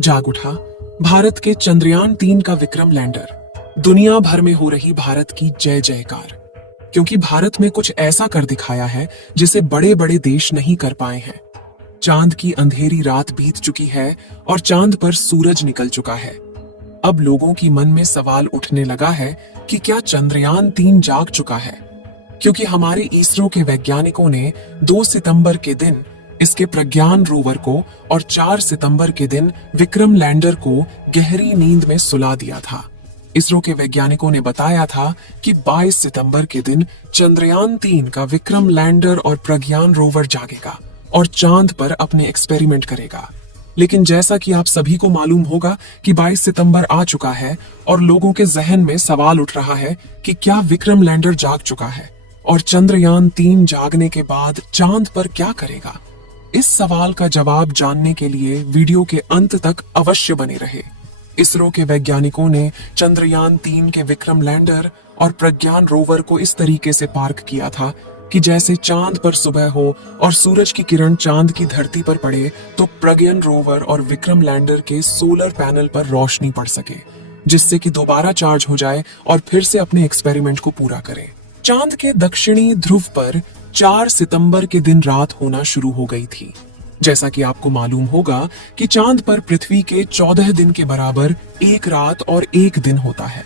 जाग उठा भारत के चंद्रयान 3 का विक्रम लैंडर। दुनिया भर में हो रही भारत की जय जयकार, क्योंकि भारत में कुछ ऐसा कर दिखाया है जिसे बड़े बड़े देश नहीं कर पाए हैं। चांद की अंधेरी रात बीत चुकी है और चांद पर सूरज निकल चुका है। अब लोगों की मन में सवाल उठने लगा है कि क्या चंद्रयान 3 जाग चुका है, क्योंकि हमारे इसरो के वैज्ञानिकों ने 2 सितंबर के दिन इसके प्रज्ञान रोवर को और 4 सितंबर के दिन विक्रम लैंडर को गहरी नींद में सुला दिया था। इसरो के वैज्ञानिकों ने बताया था कि 22 सितंबर के दिन चंद्रयान 3 का विक्रम लैंडर और प्रज्ञान रोवर जागेगा और चांद पर अपने एक्सपेरिमेंट करेगा। लेकिन जैसा कि आप सभी को मालूम होगा कि 22 सितंबर आ चुका है और लोगों के जहन में सवाल उठ रहा है कि क्या विक्रम लैंडर जाग चुका है और चंद्रयान 3 जागने के बाद चांद पर क्या करेगा। इस सवाल का जवाब जानने के लिए वीडियो के अंत तक अवश्य बने रहे। इसरो के वैज्ञानिकों ने चंद्रयान 3 के विक्रम लैंडर और प्रज्ञान रोवर को इस तरीके से पार्क किया था कि जैसे चांद पर सुबह हो और सूरज की किरण चांद की धरती पर पड़े तो प्रज्ञान रोवर और विक्रम लैंडर के सोलर पैनल पर रोशनी पड़ सके, जिससे कि दोबारा चार्ज हो जाए और फिर से अपने एक्सपेरिमेंट को पूरा करे। चांद के दक्षिणी ध्रुव पर 4 सितंबर के दिन रात होना शुरू हो गई थी। जैसा कि आपको मालूम होगा कि चांद पर पृथ्वी के 14 दिन के बराबर एक रात और एक दिन होता है।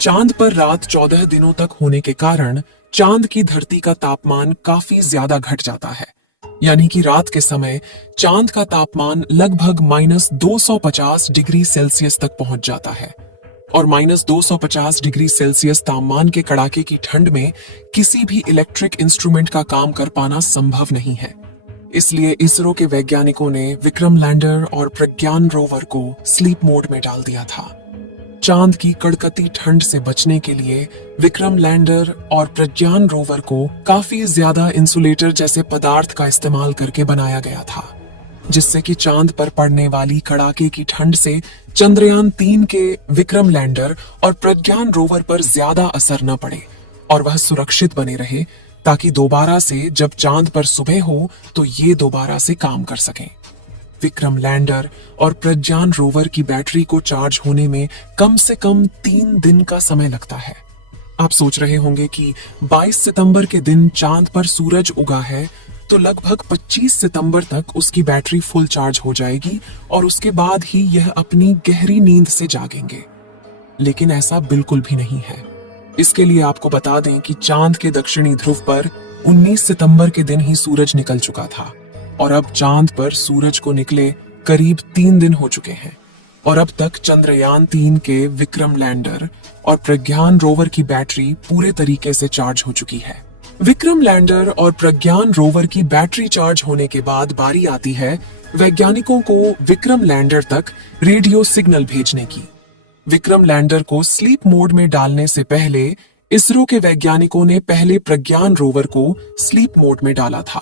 चांद पर रात 14 दिनों तक होने के कारण चांद की धरती का तापमान काफी ज्यादा घट जाता है, यानी कि रात के समय चांद का तापमान लगभग -250 डिग्री सेल्सियस तक पहुंच जाता है और -250 डिग्री सेल्सियस तापमान के कड़ाके की ठंड में किसी भी इलेक्ट्रिक इंस्ट्रूमेंट का काम कर पाना संभव नहीं है। इसलिए इसरो के वैज्ञानिकों ने विक्रम लैंडर और प्रज्ञान रोवर को स्लीप मोड में डाल दिया था। चांद की कड़कती ठंड से बचने के लिए विक्रम लैंडर और प्रज्ञान रोवर को काफी ज्यादा इंसुलेटर जैसे पदार्थ का इस्तेमाल करके बनाया गया था, जिससे कि चांद पर पड़ने वाली कड़ाके की ठंड से चंद्रयान 3 के विक्रम लैंडर और प्रज्ञान रोवर पर ज्यादा असर न पड़े और वह सुरक्षित बने रहे, ताकि दोबारा से जब चांद पर सुबह हो तो ये दोबारा से काम कर सकें। विक्रम लैंडर और प्रज्ञान रोवर की बैटरी को चार्ज होने में कम से कम 3 दिन का समय लगता है। आप सोच रहे होंगे कि 22 सितंबर के दिन चांद पर सूरज उगा है तो लगभग 25 सितंबर तक उसकी बैटरी फुल चार्ज हो जाएगी और उसके बाद ही यह अपनी गहरी नींद से जागेंगे। लेकिन ऐसा बिल्कुल भी नहीं है। इसके लिए आपको बता दें कि चांद के दक्षिणी ध्रुव पर 19 सितंबर के दिन ही सूरज निकल चुका था और अब चांद पर सूरज को निकले करीब 3 दिन हो चुके हैं और अब तक चंद्रयान 3 के विक्रम लैंडर और प्रज्ञान रोवर की बैटरी पूरे तरीके से चार्ज हो चुकी है। विक्रम लैंडर और प्रज्ञान रोवर की बैटरी चार्ज होने के बाद बारी आती है वैज्ञानिकों को विक्रम लैंडर तक रेडियो सिग्नल भेजने की। विक्रम लैंडर को स्लीप मोड में डालने से पहले इसरो के वैज्ञानिकों ने पहले प्रज्ञान रोवर को स्लीप मोड में डाला था,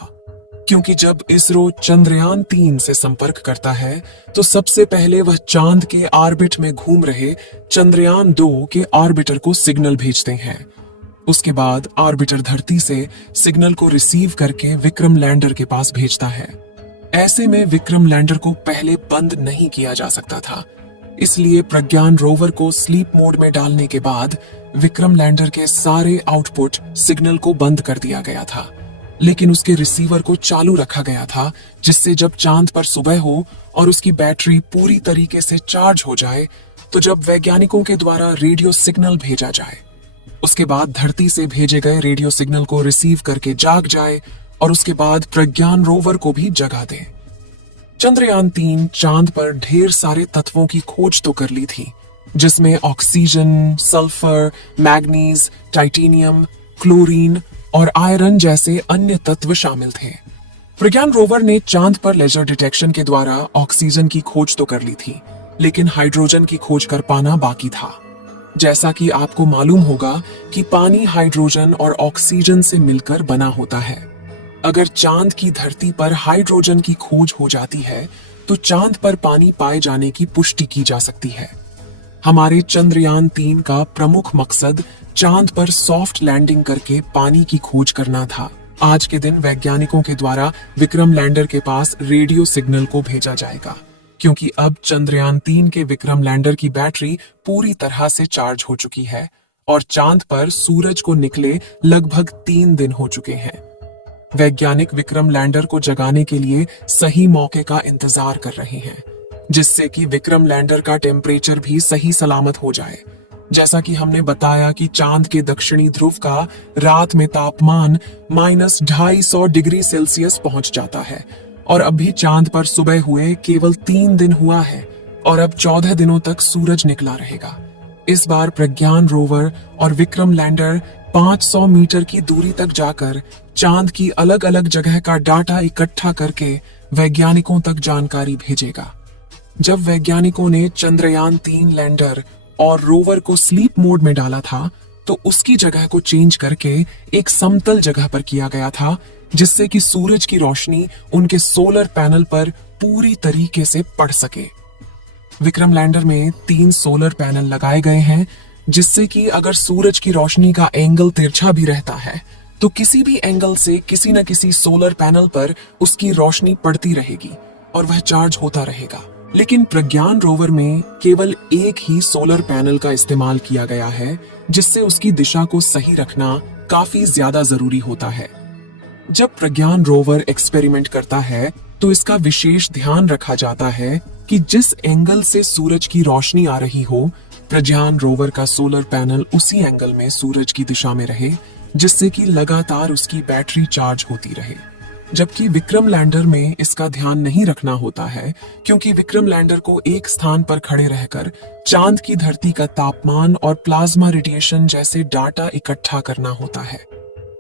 क्योंकि जब इसरो चंद्रयान 3 से संपर्क करता है तो सबसे पहले वह चांद के ऑर्बिट में घूम रहे चंद्रयान 2 के ऑर्बिटर को सिग्नल भेजते हैं। उसके बाद ऑर्बिटर धरती से सिग्नल को रिसीव करके विक्रम लैंडर के पास भेजता है। ऐसे में विक्रम लैंडर को पहले बंद नहीं किया जा सकता था, इसलिए प्रज्ञान रोवर को स्लीप मोड में डालने के बाद विक्रम लैंडर के सारे आउटपुट सिग्नल को बंद कर दिया गया था, लेकिन उसके रिसीवर को चालू रखा गया था, जिससे जब चांद पर सुबह हो और उसकी बैटरी पूरी तरीके से चार्ज हो जाए तो जब वैज्ञानिकों के द्वारा रेडियो सिग्नल भेजा जाए, उसके बाद धरती से भेजे गए रेडियो सिग्नल को रिसीव करके जाग जाए और उसके बाद प्रज्ञान रोवर को भी जगा दे। चंद्रयान 3 चांद पर ढेर सारे तत्वों की खोज तो कर ली थी, जिसमें oxygen, sulphur, manganese, titanium, chlorine और आयरन जैसे अन्य तत्व शामिल थे। प्रज्ञान रोवर ने चांद पर लेजर डिटेक्शन के द्वारा ऑक्सीजन की खोज तो कर ली थी, लेकिन हाइड्रोजन की खोज कर पाना बाकी था। जैसा कि आपको मालूम होगा कि पानी हाइड्रोजन और ऑक्सीजन से मिलकर बना होता है। अगर चांद की धरती पर हाइड्रोजन की खोज हो जाती है तो चांद पर पानी पाए जाने की पुष्टि की जा सकती है। हमारे चंद्रयान 3 का प्रमुख मकसद चांद पर सॉफ्ट लैंडिंग करके पानी की खोज करना था। आज के दिन वैज्ञानिकों के द्वारा विक्रम लैंडर के पास रेडियो सिग्नल को भेजा जाएगा, क्योंकि अब चंद्रयान 3 के विक्रम लैंडर की बैटरी पूरी तरह से चार्ज हो चुकी है और चांद पर सूरज को निकले लगभग 3 दिन हो चुके हैं। वैज्ञानिक विक्रम लैंडर को जगाने के लिए सही मौके का इंतजार कर रहे हैं, जिससे कि विक्रम लैंडर का टेम्परेचर भी सही सलामत हो जाए। जैसा कि हमने बताया कि चांद के दक्षिणी ध्रुव का रात में तापमान -250 डिग्री सेल्सियस पहुंच जाता है और अभी चांद पर सुबह हुए केवल 3 दिन हुआ है और अब 14 दिनों तक सूरज निकला रहेगा। इस बार प्रज्ञान रोवर और विक्रम लैंडर 500 मीटर की दूरी तक जाकर चांद की अलग अलग जगह का डाटा इकट्ठा करके वैज्ञानिकों तक जानकारी भेजेगा। जब वैज्ञानिकों ने चंद्रयान 3 लैंडर और रोवर को स्लीप मोड में डाला था तो उसकी जगह को चेंज करके एक समतल जगह पर किया गया था, जिससे कि सूरज की रोशनी उनके सोलर पैनल पर पूरी तरीके से पड़ सके। विक्रम लैंडर में 3 सोलर पैनल लगाए गए हैं, जिससे कि अगर सूरज की रोशनी का एंगल तिरछा भी रहता है तो किसी भी एंगल से किसी न किसी सोलर पैनल पर उसकी रोशनी पड़ती रहेगी और वह चार्ज होता रहेगा। लेकिन प्रज्ञान रोवर में केवल एक ही सोलर पैनल का इस्तेमाल किया गया है, जिससे उसकी दिशा को सही रखना काफी ज्यादा जरूरी होता है। जब प्रज्ञान रोवर एक्सपेरिमेंट करता है तो इसका विशेष ध्यान रखा जाता है कि जिस एंगल से सूरज की रोशनी आ रही हो, प्रज्ञान रोवर का सोलर पैनल उसी एंगल में सूरज की दिशा में रहे, जिससे कि लगातार उसकी बैटरी चार्ज होती रहे। जबकि विक्रम लैंडर में इसका ध्यान नहीं रखना होता है, क्योंकि विक्रम लैंडर को एक स्थान पर खड़े रहकर चांद की धरती का तापमान और प्लाज्मा रेडिएशन जैसे डाटा इकट्ठा करना होता है।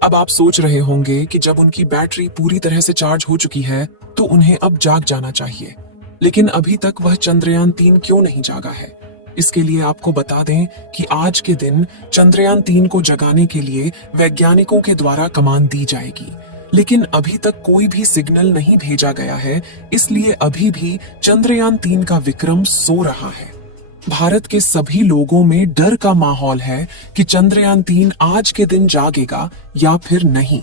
अब आप सोच रहे होंगे कि जब उनकी बैटरी पूरी तरह से चार्ज हो चुकी है तो उन्हें अब जाग जाना चाहिए, लेकिन अभी तक वह चंद्रयान 3 क्यों नहीं जागा है। इसके लिए आपको बता दें कि आज के दिन चंद्रयान 3 को जगाने के लिए वैज्ञानिकों के द्वारा कमांड दी जाएगी, लेकिन अभी तक कोई भी सिग्नल नहीं भेजा गया है, इसलिए अभी भी चंद्रयान 3 का विक्रम सो रहा है। भारत के सभी लोगों में डर का माहौल है कि चंद्रयान 3 आज के दिन जागेगा या फिर नहीं,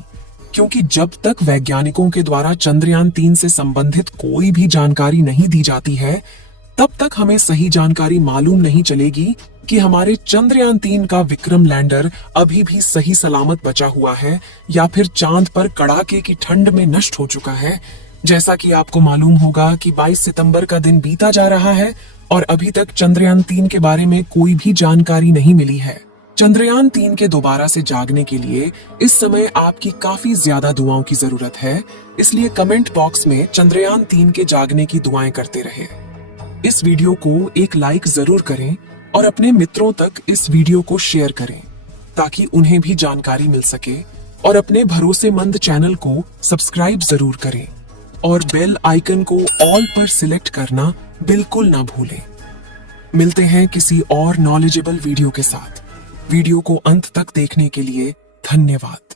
क्योंकि जब तक वैज्ञानिकों के द्वारा चंद्रयान 3 से संबंधित कोई भी जानकारी नहीं दी जाती है, तब तक हमें सही जानकारी मालूम नहीं चलेगी कि हमारे चंद्रयान 3 का विक्रम लैंडर अभी भी सही सलामत बचा हुआ है या फिर चांद पर कड़ाके की ठंड में नष्ट हो चुका है। जैसा कि आपको मालूम होगा कि 22 सितंबर का दिन बीता जा रहा है और अभी तक चंद्रयान 3 के बारे में कोई भी जानकारी नहीं मिली है। चंद्रयान 3 के दोबारा से जागने के लिए इस समय आपकी काफी ज्यादा दुआओं की जरूरत है, इसलिए कमेंट बॉक्स में चंद्रयान 3 के जागने की दुआएं करते रहे। इस वीडियो को एक लाइक जरूर करें और अपने मित्रों तक इस वीडियो को शेयर करें, ताकि उन्हें भी जानकारी मिल सके, और अपने भरोसेमंद चैनल को सब्सक्राइब जरूर करें और बेल आइकन को ऑल पर सिलेक्ट करना बिल्कुल ना भूलें। मिलते हैं किसी और नॉलेजेबल वीडियो के साथ। वीडियो को अंत तक देखने के लिए धन्यवाद।